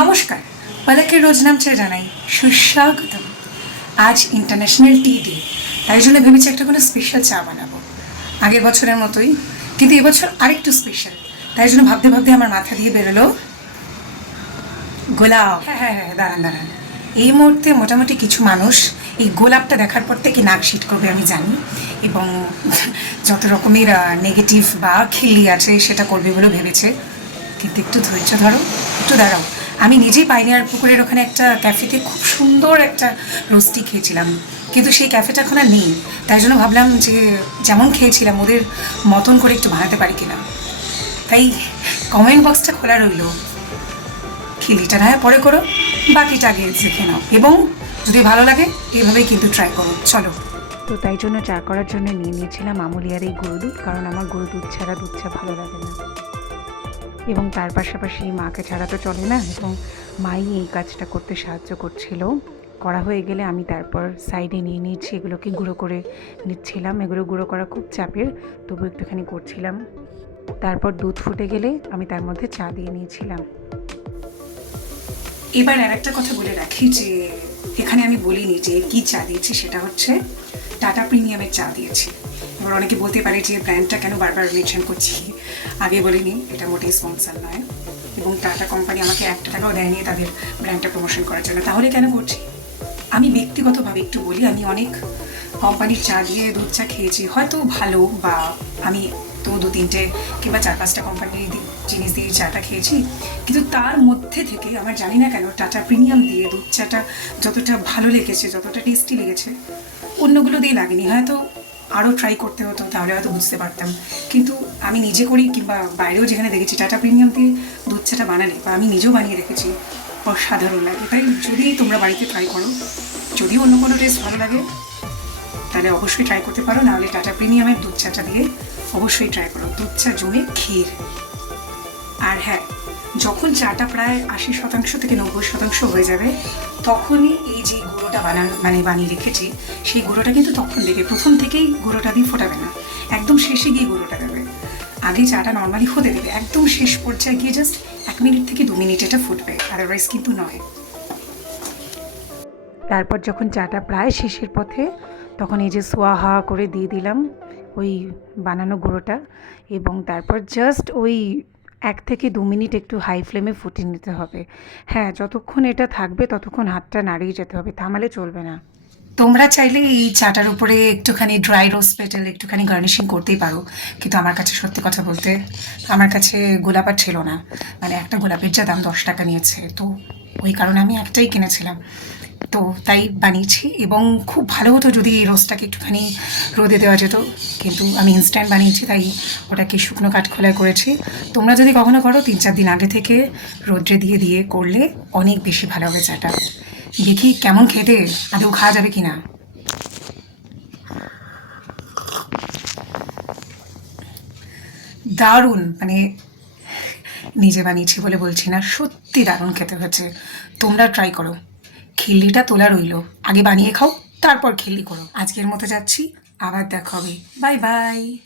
নমস্কার। পালাকের রোজ নামছে জানাই সুস্বাগতম। আজ ইন্টারন্যাশনাল টি ডে তাই জন্য ভেবেছি একটা কোনো স্পেশাল চা বানাবো। আগের বছরের মতোই, কিন্তু এবছর আরেকটু স্পেশাল তাই জন্য ভাবতে ভাবতে আমার মাথা দিয়ে বেরোলো গোলাপ। হ্যাঁ হ্যাঁ হ্যাঁ দাঁড়ান দাঁড়ান। এই মুহূর্তে মোটামুটি কিছু মানুষ এই গোলাপটা দেখার পর থেকে নাক শীত করবে, আমি জানি। এবং যত রকমের নেগেটিভ বা খিল্লি আছে, সেটা করবে বলে ভেবেছে। কিন্তু একটু ধৈর্য ধরো, একটু দাঁড়াও। আমি নিজেই পাইনিয়ার পুকুরের ওখানে একটা ক্যাফেতে খুব সুন্দর একটা রোস্টি খেয়েছিলাম। কিন্তু সেই ক্যাফেটা এখন আর নেই। তাই জন্য ভাবলাম যে যেমন খেয়েছিলাম, ওদের মতন করে একটু বানাতে পারি কিনা। তাই কমেন্ট বক্সটা খোলা রইল। খিলিটা না পরে করো, বাকিটা আগে শিখে নাও। এবং যদি ভালো লাগে এইভাবেই কিন্তু ট্রাই করো। চলো। তো তাই জন্য চা করার জন্য নিয়ে নিয়েছিলাম আমুলিয়ার এই গরু দুধ, কারণ আমার গরু দুধ ছাড়া দুধ চা ভালো লাগে না। এবং তার পাশাপাশি মাকে ছাড়া তো চলে না। এবং মাই এই কাজটা করতে সাহায্য করছিল। করা হয়ে গেলে আমি তারপর সাইডে নিয়ে নিয়েছি, এগুলোকে গুঁড়ো করে নিচ্ছিলাম। এগুলো গুঁড়ো করা খুব চাপের, তবু একটুখানি করছিলাম। তারপর দুধ ফুটে গেলে আমি তার মধ্যে চা দিয়ে নিয়েছিলাম। এবার আর একটা কথা বলে রাখি যে, এখানে আমি বলিনি যে কি চা দিয়েছি, সেটা হচ্ছে টাটা প্রিমিয়ামের চা দিয়েছি। এবার অনেকে বলতে পারে যে ব্র্যান্ডটা কেন বারবার মেনশন করছি, আগে বলিনি, এটা মোটেই স্পন্সার নয়। এবং টাটা কোম্পানি আমাকে একটা টাকাও দেয়নি তাদের ব্র্যান্ডটা প্রমোশন করার জন্য। তাহলে কেন করছি? আমি ব্যক্তিগতভাবে একটু বলি, আমি অনেক কোম্পানির চা দিয়ে দুধ চা খেয়েছি। হয়তো ভালো বা আমি তো দু তিনটে কিংবা চার পাঁচটা কোম্পানির জিনিস দিয়ে চাটা খেয়েছি। কিন্তু তার মধ্যে থেকে আমার জানি না কেন টাটা প্রিমিয়াম দিয়ে দুধ চাটা যতটা ভালো লেগেছে, যতটা টেস্টি লেগেছে, অন্যগুলো দিয়ে লাগেনি। হয়তো আরও ট্রাই করতে হতো, তাহলে হয়তো বুঝতে পারতাম। কিন্তু আমি নিজে করি কিংবা বাইরেও যেখানে দেখেছি, টাটা প্রিমিয়াম দিয়ে দুধ চাটা বানালে বা আমি নিজেও বানিয়ে রেখেছি, অসাধারণ লাগে। তাই যদি তোমরা বাড়িতে ট্রাই করো, যদি অন্য কোনো টেস্ট ভালো লাগে, তাহলে অবশ্যই ট্রাই করতে পারো। নাহলে টাটা প্রিমিয়ামের দুধ চাটা দিয়ে অবশ্যই ট্রাই করো। দুধ চা জমে ক্ষীর। আর হ্যাঁ যখন চাটা প্রায় আশি শতাংশ থেকে নব্বই শতাংশ হয়ে যাবে, তখনই এই যে গুঁড়োটা বানান মানে বানিয়ে রেখেছি, সেই গুঁড়োটা কিন্তু তখন দেবে। প্রথম থেকেই গুঁড়োটা দিয়ে ফোটাবে না। একদম শেষে গিয়ে গুঁড়োটা দেবে। আগে চাটা নর্মালি হতে দেবে। একদম শেষ পর্যায়ে গিয়ে জাস্ট এক মিনিট থেকে দু মিনিট এটা ফুটবে। আদারওয়াইজ কিন্তু নয়। তারপর যখন চাটা প্রায় শেষের পথে, তখন এই যে সোয়া সোয়াহা করে দিয়ে দিলাম ওই বানানো গুঁড়োটা এবং তারপর জাস্ট ওই এক থেকে দু মিনিট একটু হাই ফ্লেমে ফুটিয়ে নিতে হবে। হ্যাঁ যতক্ষণ এটা থাকবে ততক্ষণ হাতটা নাড়িয়ে যেতে হবে, থামালে চলবে না। তোমরা চাইলে এই চাটার উপরে একটুখানি ড্রাই রোজ পেটেল একটুখানি গার্নিশিং করতেই পারো। কিন্তু আমার কাছে সত্যি কথা বলতে আমার কাছে গোলাপ আর ছিল না। মানে একটা গোলাপের যা দাম দশ টাকা নিয়েছে, তো ওই কারণে আমি একটাই কিনেছিলাম। তো তাই বানিয়েছি এবং খুব ভালো হতো যদি এই রোজটাকে একটুখানি রোদে দেওয়া যেত। কিন্তু আমি ইনস্ট্যান্ট বানিয়েছি, তাই ওটাকে শুকনো কাঠখোলায় করেছি। তোমরা যদি কখনো করো, তিন চার দিন আগে থেকে রোদ্রে দিয়ে দিয়ে করলে অনেক বেশি ভালো হবে চাটা। দেখি কেমন খেতে, আদৌ খাওয়া যাবে কি না দারুণ মানে নিজে বানিয়েছি বলে বলছি না, সত্যি দারুণ খেতে হয়েছে। তোমরা ট্রাই করো। খিল্লিটা তোলা রইল। আগে বানিয়ে খাও, তারপর খিল্লি করো। আজকের মতো যাচ্ছি, আবার দেখা হবে। Bye bye.